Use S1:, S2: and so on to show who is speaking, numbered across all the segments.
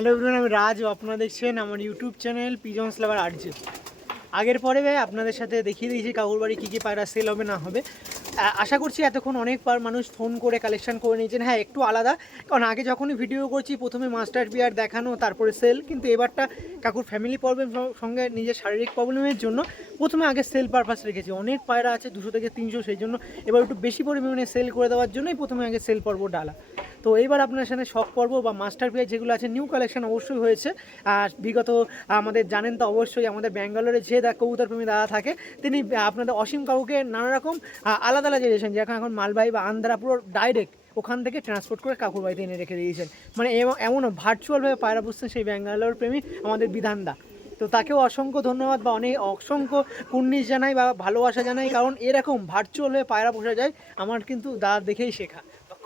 S1: Hello everyone আমি রাজ আপনারা দেখছেন আমার ইউটিউব চ্যানেল পিজন্স লাভার আর্জি আগের পরে আপনাদের সাথে দেখিয়ে দিয়েছি কাকুর বাড়ি কী কী পায়রা সেল হবে, না হবে। আশা করছি এতক্ষণ অনেকবার মানুষ ফোন করে কালেকশন করে নিয়েছেন। হ্যাঁ একটু আলাদা, কারণ আগে যখনই ভিডিও করছি, প্রথমে মাস্টার বিয়ার দেখানো, তারপরে সেল কিন্তু এবারটা কাকুর ফ্যামিলি প্রবলেম সঙ্গে নিজের শারীরিক প্রবলেমের জন্য প্রথমে আগে সেল পারপাস রেখেছি। অনেক পায়রা আছে দুশো থেকে তিনশো, সেই জন্য এবার একটু বেশি পরিমাণে সেল করে দেওয়ার জন্যই প্রথমে আগে সেল পর্ব ডালা। তো এইবার আপনার সাথে শখ পর্ব বা মাস্টার পিয়ার যেগুলো আছে নিউ কালেকশন অবশ্যই হয়েছে। আর বিগত আমাদের জানেন তো অবশ্যই আমাদের ব্যাঙ্গালোরে যে দা কবুতর প্রেমী দাদা থাকে, তিনি আপনাদের অসীম কাকুকে নানা রকম আলাদা আলাদা দিয়েছেন যেরকম এখন মালবাহী বা আন্ধ্রা পুরো ডাইরেক্ট ওখান থেকে ট্রান্সপোর্ট করে কাকুর বাড়িতে এনে রেখে দিয়েছেন। মানে এমন ভার্চুয়ালভাবে পায়রা বুঝছেন সেই ব্যাঙ্গালোর প্রেমী আমাদের বিধানদা। তো তাকেও অসংখ্য ধন্যবাদ বা অনেক অসংখ্য কুর্নিশ জানাই বা ভালোবাসা জানাই, কারণ এরকম ভার্চুয়াল হয়ে পায়রা পোষা যায়, আমার কিন্তু দাদা দেখেই শেখা।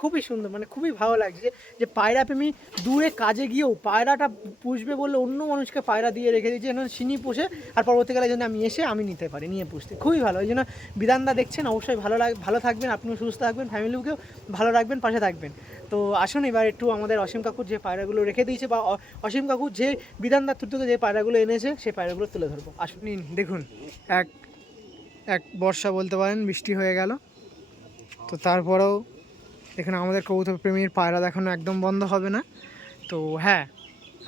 S1: খুবই সুন্দর মানে খুবই ভালো লাগছে যে পায়রা প্রেমী দূরে কাজে গিয়েও পায়রাটা পুষবে বলে অন্য মানুষকে পায়রা দিয়ে রেখে দিয়েছে যেন সিনি পুষে আর পরবর্তীকালে যেন আমি এসে আমি নিতে পারি, নিয়ে পুষতে। খুবই ভালো ওই জন্য বিধানদা দেখছেন, অবশ্যই ভালো লাগ, ভালো থাকবেন, আপনিও সুস্থ থাকবেন ফ্যামিলিকেও ভালো রাখবেন, পাশে থাকবেন। তো আসুন এবার একটু আমাদের অসীম কাকুর যে পায়রাগুলো রেখে দিয়েছে বা অসীম কাকুর যে বিধানদার থেকে যে পায়রাগুলো এনেছে, সেই পায়রাগুলো তুলে ধরবো। আসুন দেখুন। এক এক বর্ষা বলতে পারেন, বৃষ্টি হয়ে গেল। তো তারপরেও এখানে আমাদের কবুতর প্রেমীর পায়রা দেখানো একদম বন্ধ হবে না। তো হ্যাঁ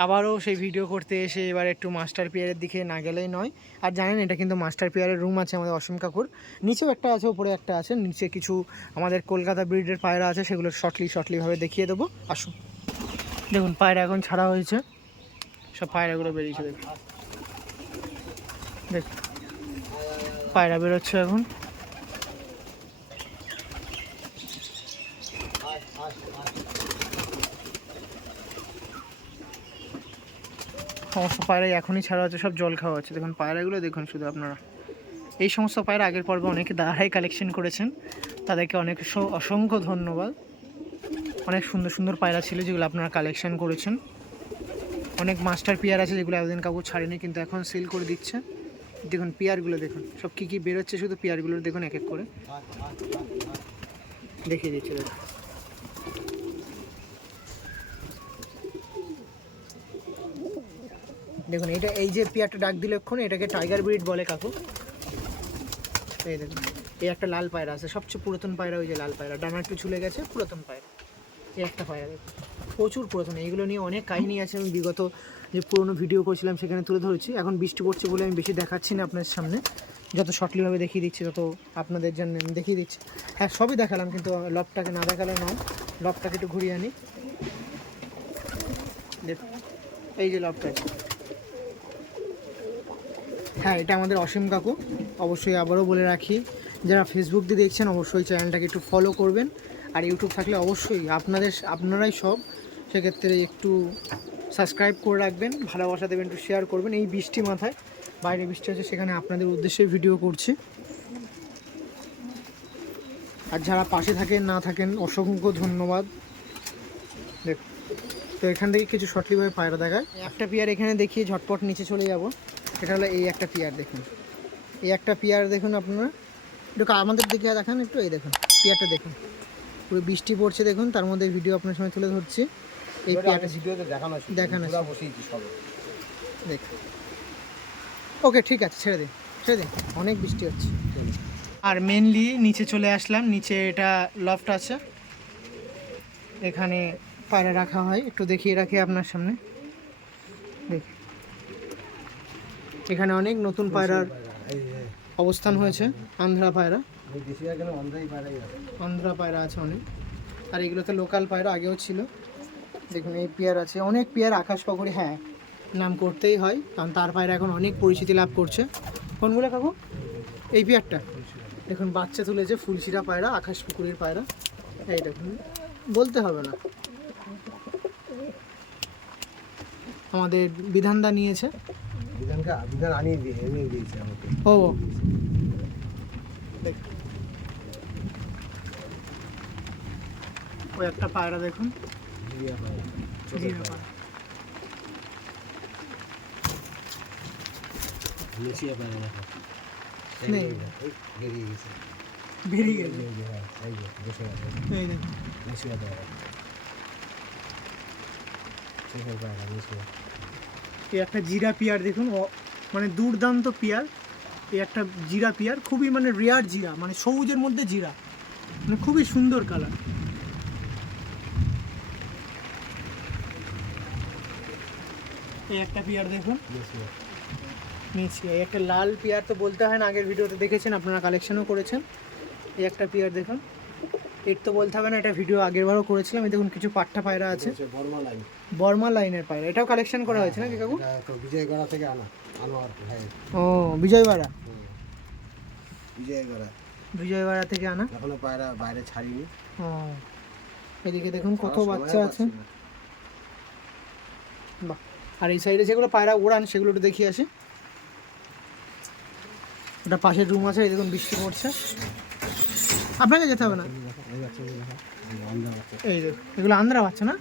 S1: আবারও সেই ভিডিও করতে এসে এবার একটু মাস্টার পিয়ারের দিকে না গেলেই নয়। আর জানেন, এটা কিন্তু মাস্টার পিয়ারের রুম আছে আমাদের অসীম কাকুর। নিচেও একটা আছে, উপরে একটা আছে। নিচে কিছু আমাদের কলকাতা ব্রিডের পায়রা আছে, সেগুলো শর্টলি শর্টলিভাবে দেখিয়ে দেবো। আসুন। দেখুন, পায়রা এখন ছাড়া হয়েছে। সব পায়রাগুলো বেরিয়েছে, দেখুন। দেখ, পায়রা বেরোচ্ছে এখন। সমস্ত পায়রাই এখনই ছাড়া হচ্ছে সব জল খাওয়া হচ্ছে দেখুন, পায়রাগুলো দেখুন শুধু আপনারা। এই সমস্ত পায়রা আগের পর্বে অনেকে দাঁড়াই কালেকশন করেছেন। তাদেরকে অনেক অসংখ্য ধন্যবাদ। অনেক সুন্দর সুন্দর পায়রা ছিল যেগুলো আপনারা কালেকশন করেছেন। অনেক মাস্টার পিয়ার আছে যেগুলো এতদিন কাউকে ছাড়েনি, কিন্তু এখন সেল করে দিচ্ছে। দেখুন, পিয়ারগুলো দেখুন। সব কী কী বেরোচ্ছে শুধু পিয়ারগুলো দেখুন, এক এক করে। দেখিয়ে দিচ্ছে, দেখুন। দেখুন এটা এই যে পেয়ারটা ডাক দিলে এক্ষুনি, এটাকে টাইগার ব্রিড বলে কাকু। এই দেখুন, এই একটা লাল পায়রা আছে, সবচেয়ে পুরাতন পায়রা ওই যে লাল পায়রা ডানা একটু ঝুলে গেছে, পুরাতন পায়রা। এই একটা পায়রা দেখুন, প্রচুর পুরাতন, এইগুলো নিয়ে অনেক কাহিনী আছে, আমি বিগত যে পুরনো ভিডিও করছিলাম সেখানে তুলে ধরেছি, এখন বৃষ্টি পড়ছে বলে আমি বেশি দেখাচ্ছি না আপনার সামনে। যত শর্টলিভাবে দেখিয়ে দিচ্ছি, তত আপনাদের জন্য আমি দেখিয়ে দিচ্ছি। হ্যাঁ সবই দেখালাম, কিন্তু লবটাকে না দেখালে নয়, লবটাকে একটু ঘুরিয়ে আনি। দেখুন, এই যে লবটা হ্যাঁ এটা আমাদের অসীম কাকু। অবশ্যই আবারও বলে রাখি, যারা ফেসবুক দিয়ে দেখছেন, অবশ্যই চ্যানেলটাকে একটু ফলো করবেন। আর ইউটিউব থাকলে অবশ্যই আপনাদের, আপনারাই সব। সেক্ষেত্রে একটু সাবস্ক্রাইব করে রাখবেন, ভালোবাসা দেবেন, একটু শেয়ার করবেন। এই বৃষ্টি মাথায়, বাইরে বৃষ্টি হচ্ছে, সেখানে আপনাদের উদ্দেশ্যে ভিডিও করছি। আর যারা পাশে থাকেন, না থাকেন, অসংখ্য ধন্যবাদ। দেখ, তো এখান থেকে কিছু শর্টলিভাবে পায়রা দেখায়। একটা পিয়ার এখানে দেখিয়ে ঝটপট নিচে চলে যাব। এটা হলো এই একটা পিয়ার দেখুন। এই একটা পিয়ার দেখুন আপনারা। একটু আমাদের দিকে দেখান একটু এই দেখুন পিয়ারটা দেখুন। পুরো বৃষ্টি পড়ছে দেখুন তার মধ্যে ভিডিও আপনার সঙ্গে তুলে ধরছি। এই পিয়ারটা
S2: ভিডিওতে দেখানো
S1: দেখানো।
S2: বসিয়েছি সবে।
S1: দেখুন ওকে ঠিক আছে ছেড়ে দিন ছেড়ে দিন। অনেক বৃষ্টি হচ্ছে। আর মেনলি নিচে চলে আসলাম নিচে এটা লফট আছে। এখানে পায়রা রাখা হয় একটু দেখিয়ে রাখি আপনার সামনে দেখ এখানে অনেক নতুন পায়রার অবস্থান হয়েছে, আন্ধ্রা পায়রা। আন্ধ্রা পায়রা আছে অনেক। আর এগুলোতে লোকাল পায়রা আগেও ছিল। দেখুন, এই পেয়ার আছে। অনেক পেয়ার আকাশ পাকুড়ি হ্যাঁ নাম করতেই হয়, কারণ তার পায়রা এখন অনেক পরিচিতি লাভ করছে। কোনগুলো কাকু? এই পেয়ারটা। দেখুন, বাচ্চা তুলেছে ফুলশিরা পায়রা, আকাশ পুকুরের পায়রা। এই দেখুন, বলতে হবে না। আমাদের বিধানদা নিয়েছে।
S2: বিধানকে বিধান আনিয়ে দিয়ে এনে দিয়েছে আমাকে
S1: ও দেখ। ওই একটা পায়রা দেখুন
S2: ছোট
S1: জিরা পায়রা।
S2: লুচিয়া দেখো।
S1: নেই।
S2: এই বেরিয়ে গেছে
S1: বেরিয়ে গেছে
S2: এই যে, হ্যাঁ, বসে আছে,
S1: এই
S2: লুচিয়া। ছোট পায়রা মিশিয়ে
S1: এই একটা জিরা পিয়ার দেখুন মানে দুর্দান্ত পিয়ার। এই একটা জিরা পিয়ার খুবই মানে রেয়ার জিরা মানে সবুজের মধ্যে জিরা। মানে খুবই সুন্দর কালার এই একটা পিয়ার দেখুন।
S2: মিশিয়ে
S1: একটা লাল পিয়ার তো বলতে হয় না আগের ভিডিওতে দেখেছেন আপনারা কালেকশনও করেছেন। এই একটা পিয়ার দেখুন। এর তো বলতে হবে না এটা ভিডিও আগেরবারও করেছিলাম এই দেখুন কিছু পাট্টা পায়রা আছে।
S2: বর্মা লাইন
S1: বর্মা লাইনের পায়রা। এটাও কালেকশন করা হয়েছে নাকি কাকু?
S2: বিজয়গড়া থেকে আনা আনোয়ার ভাই
S1: ও বিজয়বাড়া
S2: বিজয়গড়া।
S1: বিজয়বাড়া থেকে আনা?
S2: এখনও পায়রা বাইরে ছাড়িনি।
S1: ও এদিকে দেখুন কত বাচ্চা আছে। বাহ আর এই সাইডে যেগুলো পায়রা ওড়ান সেগুলো একটু দেখিয়ে আসি। ওটা পাশের রুম আছে এই দেখুন বৃষ্টি পড়ছে। আপনাকে যেতে হবে না?
S2: এই
S1: দেখুন এগুলো আন্দ্রা বাচ্চা না?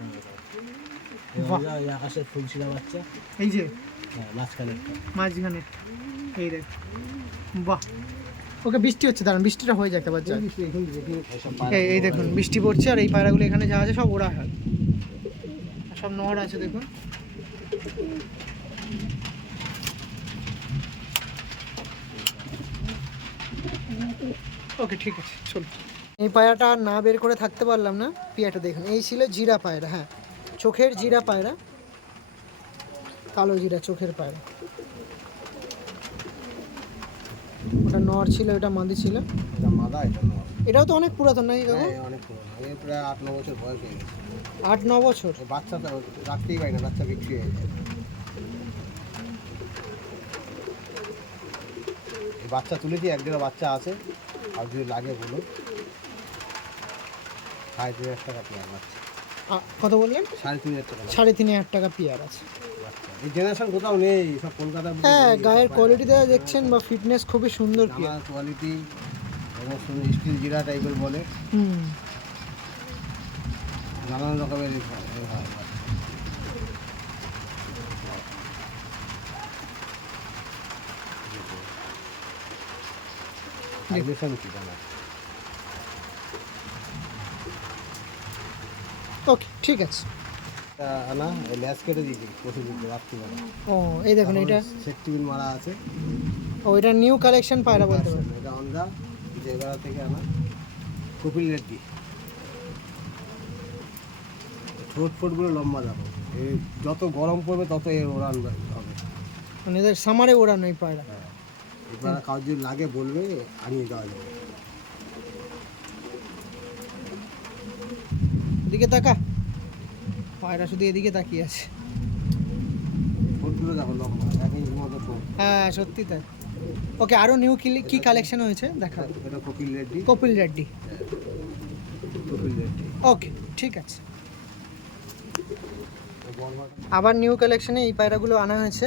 S2: এই আকাশের ফুলশিরা বাচ্চা।
S1: এই যে।
S2: হ্যাঁ মাঝখানে একটা।
S1: মাঝখানে। এই দেখ। বাহ। ওকে বৃষ্টি হচ্ছে দাঁড়ান বৃষ্টিটা হয়ে যাক
S2: পায়রা
S1: এই এই দেখুন বৃষ্টি পড়ছে আর এই পায়রাগুলো এখানে যা আছে সব ওড়া। হয় সব নড় আছে দেখুন। ওকে ঠিক আছে চলুন। এই পায়রাটা আর না বের করে থাকতে পারলাম না। পিয়াটা দেখুন এই ছিল জিরা পায়রা হ্যাঁ। চোখের জিরা পায়রা কালো জিরা চোখের পায়রা। ওটা নর ছিল এটা মাদি ছিল।
S2: এটা মাদা এটা নর।
S1: এটাও তো অনেক পুরাতন নাকি কাকু?
S2: হ্যাঁ, অনেক পুরনো। এই প্রায় আট ন বছর বয়স হয়ে গেছে।
S1: আট ন বছর?
S2: বাচ্চা তো রাখতেই পারি না বাচ্চা বিক্রি হয়ে যায়। বাচ্চা তুলেছি এক দেড় বাচ্চা আছে। আর যদি লাগে বলুন। সাড়ে তিন হাজার টাকা পেয়ার বাচ্চা
S1: কত বললেন?
S2: সাড়ে তিন হাজার টাকা।
S1: সাড়ে তিন হাজার টাকা পেয়ার আছে।
S2: এই জেনারেশন কোথাও নেই সব কলকাতা
S1: হ্যাঁ গায়ের কোয়ালিটি দেওয়া দেখছেন বা ফিটনেস খুবই সুন্দর পেয়ার।
S2: কোয়ালিটি এবং স্টিল জিরা টাইপের বলে।
S1: হুম।
S2: নানান রকমের এ হয়- এ হয়। Vibration কি জানা?
S1: ওকে ঠিক আছে।
S2: আনা এই ল্যাস কেটে দিয়েছি পশু দিতে রাত্রিবেলা।
S1: ও এই দেখুন এটা।
S2: টিফিন মারা আছে।
S1: ও এটা নিউ কালেকশন পায়রা বলতে পারেন
S2: এটা অন্দা জায়গা থেকে আনা কপিল রেড্ডি। ঠোঁট ফোটগুলো লম্বা দেখো এই যত গরম পড়বে তত এর ওড়ান হবে।
S1: মানে এদের সামারে ওড়ানো এই পায়রা।
S2: হ্যাঁ এবার কাজ যদি লাগে বলবে আনিয়ে দেওয়া যাবে।
S1: এদিকে তাকা। পায়রা শুধু এদিকে তাকিয়ে আছে। হ্যাঁ সত্যি তাই। ওকে আরও নিউ কি কি কালেকশন হয়েছে? দেখা।
S2: কপিল রেড্ডি।
S1: কপিল রেড্ডি। ওকে ঠিক আছে। আবার নিউ কালেকশনে এই পায়রাগুলো আনা হয়েছে।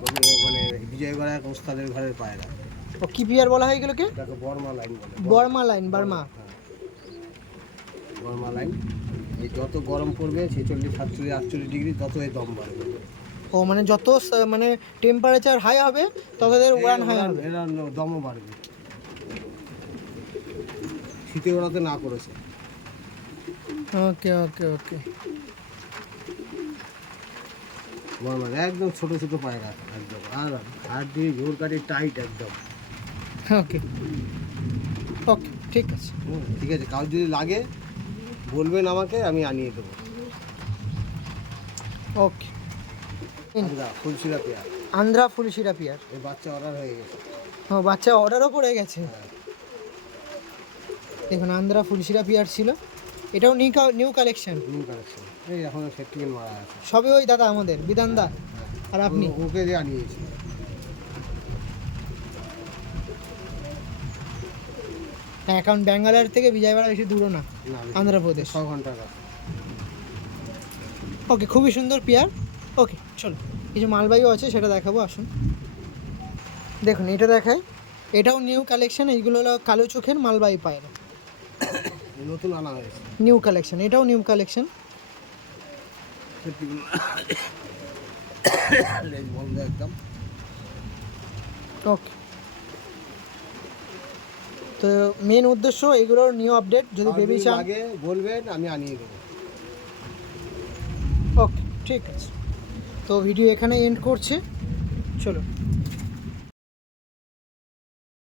S2: কপিল মানে বিজয়গড়া ওস্তাদের ঘরের পায়রা।
S1: ও কি পিয়ার বলা হয় এগুলোকে?
S2: বর্মা লাইন বলে।
S1: বর্মা লাইন বার্মা।
S2: হ্যাঁ। বর্মা লাইন এই যত গরম পড়বে ছেচল্লিশ সাতচল্লিশ আটচল্লিশ ডিগ্রি তত এই দম বাড়বে।
S1: ও মানে যত স- মানে টেম্পারেচার হাই হবে তত এদের উড়ান হাই হবে।
S2: এরা দমও বাড়বে। শীতে ওড়াতে না করেছে।
S1: ওকে ওকে ওকে।
S2: বর্মা একদম ছোট ছোট পায়রা একদম। আর হাত দিয়ে ঘুর কাটি টাইট একদম।
S1: ওকে ওকে ঠিক আছে।
S2: হুম, ঠিক আছে কাউ যদি লাগে বলবেন আমাকে আমি আনিয়ে দেবো।
S1: ওকে।
S2: আমরা ফুলশিরা পেয়ার।
S1: ফুলশিরা পিয়ার।
S2: এই বাচ্চা অর্ডার হয়ে গেছে।
S1: ও বাচ্চা অর্ডারও পড়ে গেছে।
S2: হ্যাঁ।
S1: দেখুন আন্ধ্রা ফুলশিরা পিয়ার ছিল। এটাও new new collection
S2: new collection এই এখনও সেটটিকেন মারা আছে।
S1: সবই ওই দাদা আমাদের বিধানদা আর আপনি।
S2: ওকে দিয়ে আনিয়েছি।
S1: হ্যাঁ কারণ ব্যাঙ্গালোর থেকে বিজয়বাড়া বেশি দূরও না আন্ধ্রপ্রদেশ।
S2: ছ রাস্তা।
S1: ওকে খুবই সুন্দর পেয়ার ওকে চলো কিছু মালবাহীও আছে সেটা দেখাবো আসুন। দেখুন এটা দেখায়। এটাও নিউ কালেকশন এইগুলো হলো কালো চোখের মালবাহী পায়রা।
S2: নতুন আনা হয়েছে।
S1: নিউ কালেকশন এটাও নিউ কালেকশন
S2: একদম।
S1: ওকে তো মেন উদ্দেশ্য এগুলোর নিউ আপডেট যদি বেবি চান।
S2: আগে বলবেন আমি আনিয়ে দেবো।
S1: ওকে ঠিক আছে। তো ভিডিও এখানে এন্ড করছে। চলো